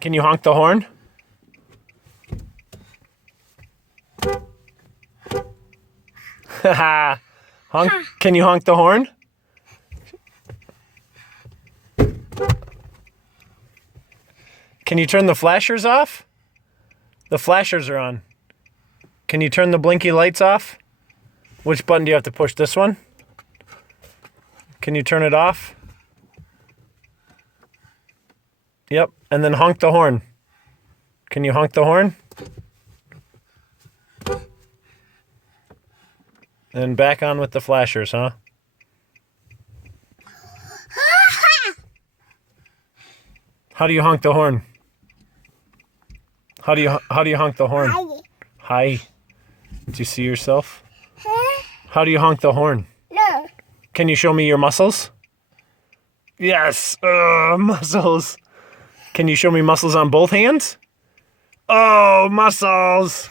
Can you honk the horn? Haha. Honk. Can you honk the horn? Can you turn the flashers off? The flashers are on. Can you turn the blinky lights off? Which button do you have to push? This one? Can you turn it off? Yep. And then honk the horn. Can you honk the horn? And back on with the flashers, huh? How do you honk the horn? How do you honk the horn? Hi. Did you see yourself? How do you honk the horn? No. Can you show me your muscles? Yes. Muscles. Can you show me muscles on both hands? Oh, muscles.